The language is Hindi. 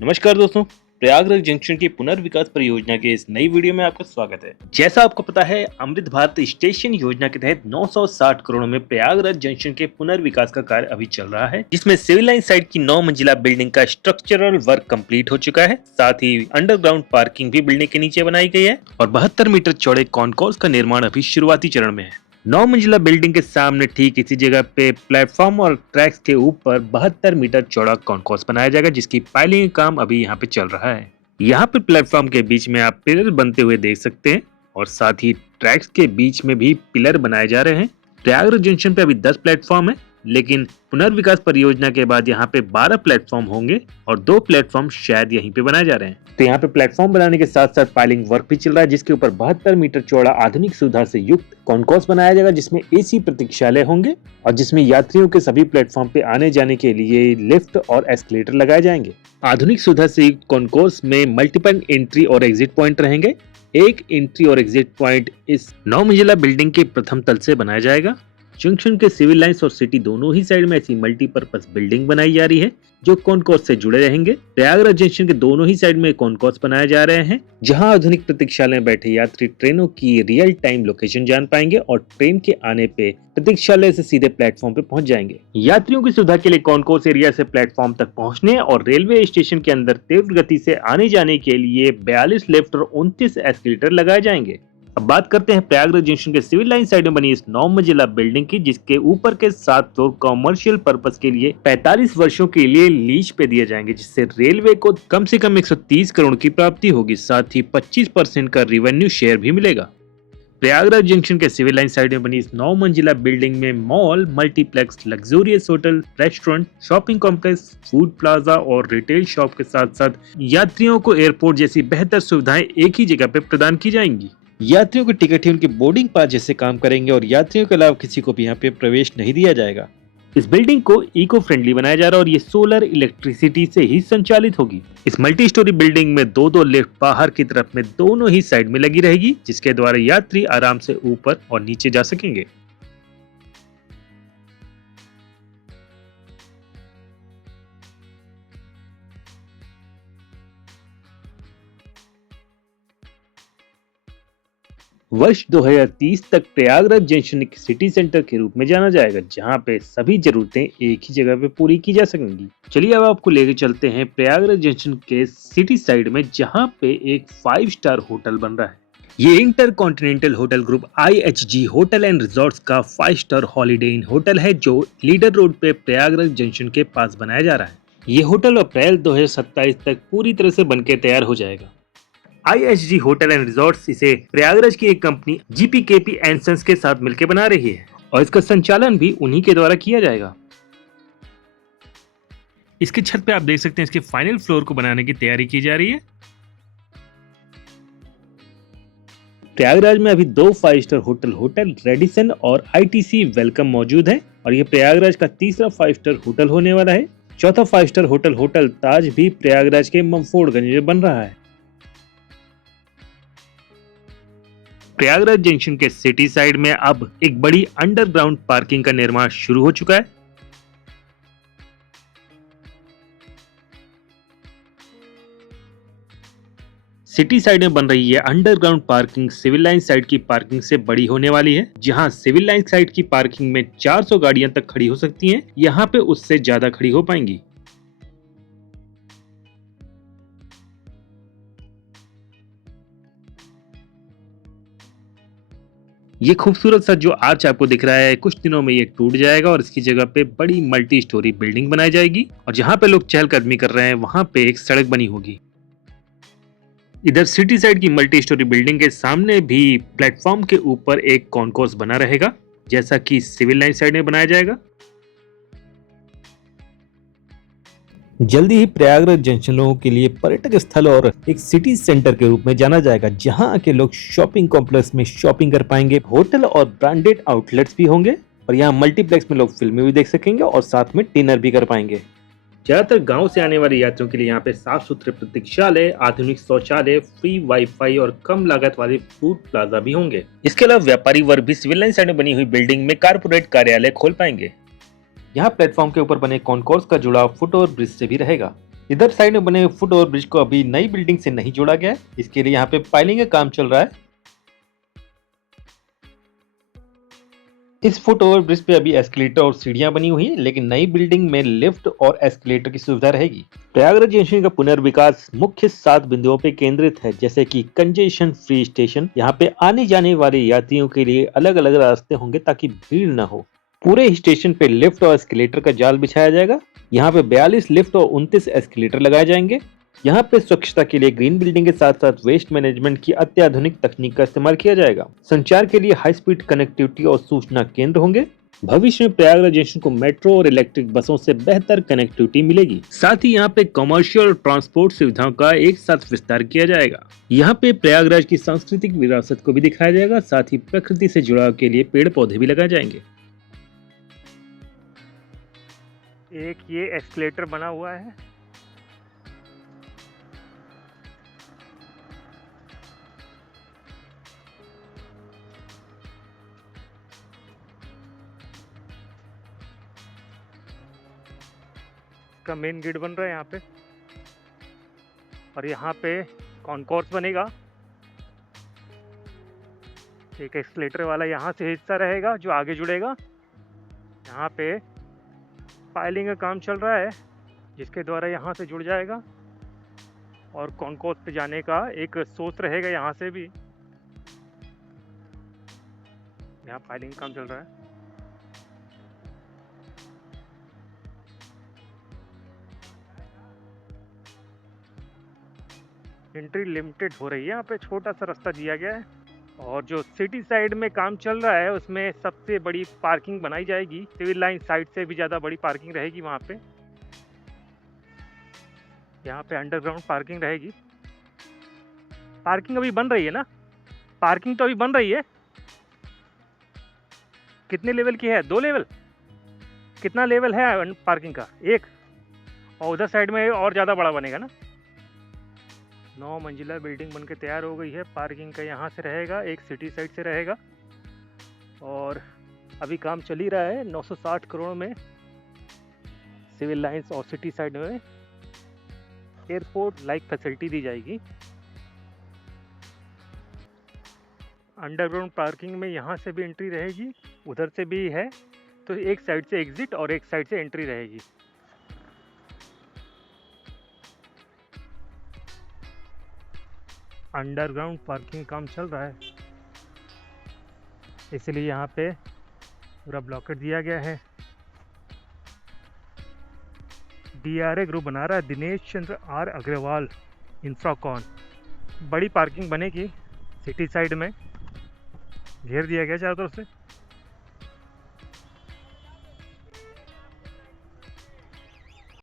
नमस्कार दोस्तों, प्रयागराज जंक्शन की पुनर्विकास परियोजना के इस नई वीडियो में आपका स्वागत है। जैसा आपको पता है, अमृत भारत स्टेशन योजना के तहत 960 करोड़ में प्रयागराज जंक्शन के पुनर्विकास का कार्य अभी चल रहा है, जिसमें सिविल लाइन साइड की 9 मंजिला बिल्डिंग का स्ट्रक्चरल वर्क कंप्लीट हो चुका है। साथ ही अंडरग्राउंड पार्किंग भी बिल्डिंग के नीचे बनाई गई है और 72 मीटर चौड़े कॉन्कोर्स का निर्माण अभी शुरुआती चरण में है। 9 मंजिला बिल्डिंग के सामने ठीक इसी जगह पे प्लेटफॉर्म और ट्रैक्स के ऊपर 72 मीटर चौड़ा कॉन्कोर्स बनाया जाएगा, जिसकी पाइलिंग का काम अभी यहाँ पे चल रहा है। यहाँ पे प्लेटफॉर्म के बीच में आप पिलर बनते हुए देख सकते हैं और साथ ही ट्रैक्स के बीच में भी पिलर बनाए जा रहे हैं। प्रयागराज जंक्शन पे अभी 10 प्लेटफॉर्म है, लेकिन पुनर्विकास परियोजना के बाद यहाँ पे 12 प्लेटफॉर्म होंगे और 2 प्लेटफॉर्म शायद यहीं पे बनाए जा रहे हैं। तो यहाँ पे प्लेटफॉर्म बनाने के साथ साथ पाइलिंग वर्क भी चल रहा है, जिसके ऊपर 72 मीटर चौड़ा आधुनिक सुविधा से युक्त कॉन्कोर्स बनाया जाएगा, जिसमें एसी प्रतीक्षालय होंगे और जिसमें यात्रियों के सभी प्लेटफॉर्म पे आने जाने के लिए लिफ्ट और एस्केलेटर लगाए जाएंगे। आधुनिक सुविधा से युक्त कॉन्कोर्स में मल्टीपल एंट्री और एग्जिट पॉइंट रहेंगे। एक एंट्री और एग्जिट पॉइंट इस 9 मंजिला बिल्डिंग के प्रथम तल से बनाया जाएगा। जंक्शन के सिविल लाइंस और सिटी दोनों ही साइड में ऐसी मल्टीपर्पज बिल्डिंग बनाई जा रही है जो कॉन्कोर्स से जुड़े रहेंगे। प्रयागराज जंक्शन के दोनों ही साइड में कॉन्कोर्स बनाए जा रहे हैं, जहां आधुनिक प्रतीक्षालय में बैठे यात्री ट्रेनों की रियल टाइम लोकेशन जान पाएंगे और ट्रेन के आने पे प्रतीक्षालय से सीधे प्लेटफॉर्म पे पहुंच जाएंगे। यात्रियों की सुविधा के लिए कॉन्कोर्स एरिया से प्लेटफॉर्म तक पहुंचने और रेलवे स्टेशन के अंदर तीव्र गति से आने जाने के लिए 42 लिफ्ट और 29 एस्केलेटर लगाए जाएंगे। अब बात करते हैं प्रयागराज जंक्शन के सिविल लाइन साइड में बनी इस 9 मंजिला बिल्डिंग की, जिसके ऊपर के 7 फ्लोर कॉमर्शियल पर्पस के लिए 45 वर्षों के लिए लीज पे दिए जाएंगे, जिससे रेलवे को कम से कम 130 करोड़ की प्राप्ति होगी। साथ ही 25% का रेवेन्यू शेयर भी मिलेगा। प्रयागराज जंक्शन के सिविल लाइन साइड में बनी इस 9 मंजिला बिल्डिंग में mall, multiplex, luxurious hotel, restaurant, shopping complex, food plaza और रिटेल शॉप के साथ साथ यात्रियों को एयरपोर्ट जैसी बेहतर सुविधाएं एक ही जगह पे प्रदान की जाएंगी। यात्रियों के टिकट ही उनके बोर्डिंग पास जैसे काम करेंगे और यात्रियों के अलावा किसी को भी यहाँ पे प्रवेश नहीं दिया जाएगा। इस बिल्डिंग को इको फ्रेंडली बनाया जा रहा है और ये सोलर इलेक्ट्रिसिटी से ही संचालित होगी। इस मल्टी स्टोरी बिल्डिंग में 2-2 लिफ्ट बाहर की तरफ में दोनों ही साइड में लगी रहेगी, जिसके द्वारा यात्री आराम से ऊपर और नीचे जा सकेंगे। वर्ष 2030 तक प्रयागराज जंक्शन एक सिटी सेंटर के रूप में जाना जाएगा, जहां पे सभी जरूरतें एक ही जगह पे पूरी की जा सकेंगी। चलिए अब आपको लेके चलते हैं प्रयागराज जंक्शन के सिटी साइड में, जहां पे एक 5 स्टार होटल बन रहा है। ये inter continental hotel group IHG hotel and resorts का 5 स्टार हॉलीडे इन होटल है, जो लीडर रोड पे प्रयागराज जंक्शन के पास बनाया जा रहा है। ये होटल अप्रैल 2027 तक पूरी तरह से बनके तैयार हो जाएगा। IHG होटल एंड रिजॉर्ट्स इसे प्रयागराज की एक कंपनी GPKP एंड सन्स के साथ मिलकर बना रही है और इसका संचालन भी उन्हीं के द्वारा किया जाएगा। इसके छत पे आप देख सकते हैं इसके फाइनल फ्लोर को बनाने की तैयारी की जा रही है। प्रयागराज में अभी 2 5 स्टार होटल रेडिसन और ITC वेलकम मौजूद है और ये प्रयागराज का तीसरा 5 स्टार होटल होने वाला है। चौथा 5 स्टार होटल ताज भी प्रयागराज के ममफोड़गंज में बन रहा है। प्रयागराज जंक्शन के सिटी साइड में अब एक बड़ी अंडरग्राउंड पार्किंग का निर्माण शुरू हो चुका है। सिटी साइड में बन रही है underground parking civil line side की पार्किंग से बड़ी होने वाली है, जहां सिविल लाइन साइड की पार्किंग में 400 गाड़ियां तक खड़ी हो सकती हैं, यहां पे उससे ज्यादा खड़ी हो पाएंगी। ये खूबसूरत सा जो आर्च आपको दिख रहा है, कुछ दिनों में ये टूट जाएगा और इसकी जगह पे बड़ी मल्टी स्टोरी बिल्डिंग बनाई जाएगी और जहां पे लोग चहलकदमी कर रहे हैं वहां पे एक सड़क बनी होगी। इधर सिटी साइड की मल्टी स्टोरी बिल्डिंग के सामने भी प्लेटफॉर्म के ऊपर एक कॉन्कोर्स बना रहेगा, जैसा कि सिविल लाइन साइड में बनाया जाएगा। जल्दी ही प्रयागराज जंक्शन लोगों के लिए पर्यटक स्थल और एक सिटी सेंटर के रूप में जाना जाएगा, जहां आके लोग शॉपिंग कॉम्प्लेक्स में शॉपिंग कर पाएंगे। होटल और ब्रांडेड आउटलेट्स भी होंगे और यहाँ मल्टीप्लेक्स में लोग फिल्में भी देख सकेंगे और साथ में डिनर भी कर पाएंगे। ज्यादातर गांव से आने वाले यात्रियों के लिए यहाँ पे साफ सुथरे प्रतीक्षालय, आधुनिक शौचालय, फ्री वाईफाई और कम लागत वाले फूड प्लाजा भी होंगे। इसके अलावा व्यापारी वर्ग भी सिविल लाइन साइड में बनी हुई बिल्डिंग में कारपोरेट कार्यालय खोल पाएंगे। यहाँ प्लेटफॉर्म के ऊपर बने कॉन्कोर्स का जुड़ाव फुट ओवर ब्रिज से भी रहेगा। इधर साइड में बने फुट ओवर ब्रिज को अभी नई बिल्डिंग से नहीं जोड़ा गया है, इसके लिए यहाँ पे पाइलिंग का काम चल रहा है। इस फुट ओवर ब्रिज पे अभी एस्केलेटर और सीढ़ियां बनी हुई हैं, लेकिन नई बिल्डिंग में लिफ्ट और एस्केलेटर की सुविधा रहेगी। प्रयागराज जंक्शन का पुनर्विकास मुख्य 7 बिंदुओं पे केंद्रित है, जैसे कि कंजेशन फ्री स्टेशन। यहाँ पे आने जाने वाले यात्रियों के लिए अलग अलग रास्ते होंगे ताकि भीड़ न हो। पूरे स्टेशन पे लिफ्ट और एस्केलेटर का जाल बिछाया जाएगा। यहाँ पे 42 लिफ्ट और 29 एस्केलेटर लगाए जाएंगे। यहाँ पे स्वच्छता के लिए ग्रीन बिल्डिंग के साथ साथ वेस्ट मैनेजमेंट की अत्याधुनिक तकनीक का इस्तेमाल किया जाएगा। संचार के लिए हाई स्पीड कनेक्टिविटी और सूचना केंद्र होंगे। भविष्य में प्रयागराज जंक्शन को मेट्रो और इलेक्ट्रिक बसों से बेहतर कनेक्टिविटी मिलेगी। साथ ही यहाँ पे कमर्शियल और ट्रांसपोर्ट सुविधाओं का एक साथ विस्तार किया जाएगा। यहाँ पे प्रयागराज की सांस्कृतिक विरासत को भी दिखाया जाएगा। साथ ही प्रकृति से जुड़ाव के लिए पेड़ पौधे भी लगाए जाएंगे। एक ये एस्केलेटर बना हुआ है, इसका मेन गेट बन रहा है यहाँ पे, और यहाँ पे कॉन्कोर्स बनेगा। एक एस्केलेटर वाला यहाँ से हिस्सा रहेगा जो आगे जुड़ेगा। यहाँ पे पाइलिंग का काम चल रहा है जिसके द्वारा यहाँ से जुड़ जाएगा, और कॉन्कोर्स पे जाने का एक सोच रहेगा। यहाँ से भी यहाँ पाइलिंग का काम चल रहा है। एंट्री लिमिटेड हो रही है, यहाँ पे छोटा सा रास्ता दिया गया है। और जो सिटी साइड में काम चल रहा है उसमें सबसे बड़ी पार्किंग बनाई जाएगी। सिविल लाइन साइड से भी ज़्यादा बड़ी पार्किंग रहेगी वहाँ पे। यहाँ पे अंडरग्राउंड पार्किंग रहेगी। पार्किंग अभी बन रही है ना, पार्किंग तो अभी बन रही है। कितने लेवल की है? 2 लेवल। कितना लेवल है पार्किंग का? 1। और उधर साइड में और ज़्यादा बड़ा बनेगा ना। 9 मंजिला बिल्डिंग बनके तैयार हो गई है। पार्किंग का यहाँ से रहेगा, एक सिटी साइड से रहेगा, और अभी काम चल ही रहा है। 960 करोड़ में सिविल लाइंस और सिटी साइड में एयरपोर्ट लाइक फैसिलिटी दी जाएगी। अंडरग्राउंड पार्किंग में यहाँ से भी एंट्री रहेगी, उधर से भी है, तो एक साइड से एग्जिट और एक साइड से एंट्री रहेगी। अंडरग्राउंड पार्किंग काम चल रहा है, इसलिए यहाँ पे पूरा ब्लॉकेट दिया गया है। DRA ग्रुप बना रहा है, दिनेश चंद्र R अग्रवाल इंफ्राकॉन। बड़ी पार्किंग बनेगी, सिटी साइड में घेर दिया गया चारों तरफ से।